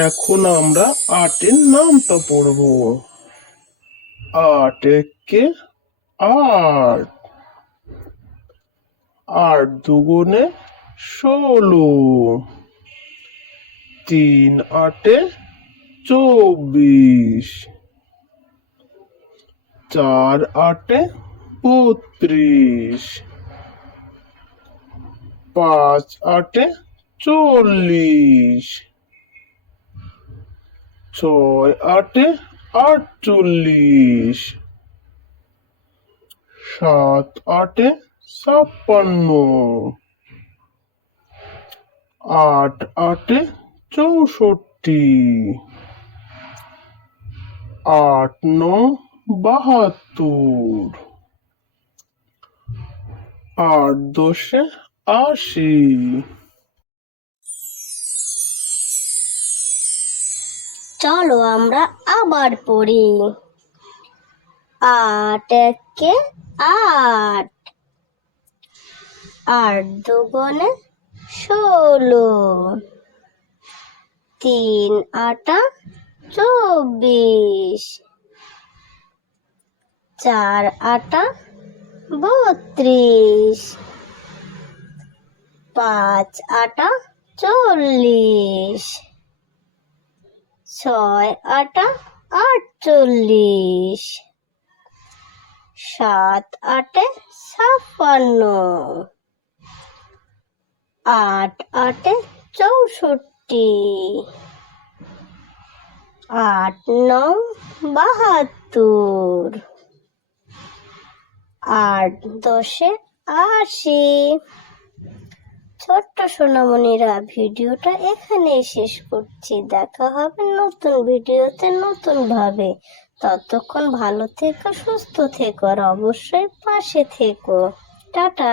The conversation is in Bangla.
এখন আমরা আটের নামটা পড়বো। আট একে আট, আট দুগুণে 16, তিন আটে 24, চার আটে 32, পাঁচ আটে 40, ছয় আটে 48, সাত আটে 56, আট আটে 64, আট নং 72, আট দশে 80। চলো আমরা আবার পড়ি। আট একে আট, আট দুগুণে 16, তিন আটা 24, চার আটা 32, পাঁচ আটা 40, ছয় আটা 48, সাত আটে 56, আট আটে 64, আট নং 72, আট দশে 80। ছোট্ট সোনামণিরা, ভিডিওটা এখানেই শেষ করছি। দেখা হবে নতুন ভিডিওতে নতুন ভাবে। ততক্ষণ ভালো থেকো, সুস্থ থেকো আর অবশ্যই পাশে থেকো। টাটা।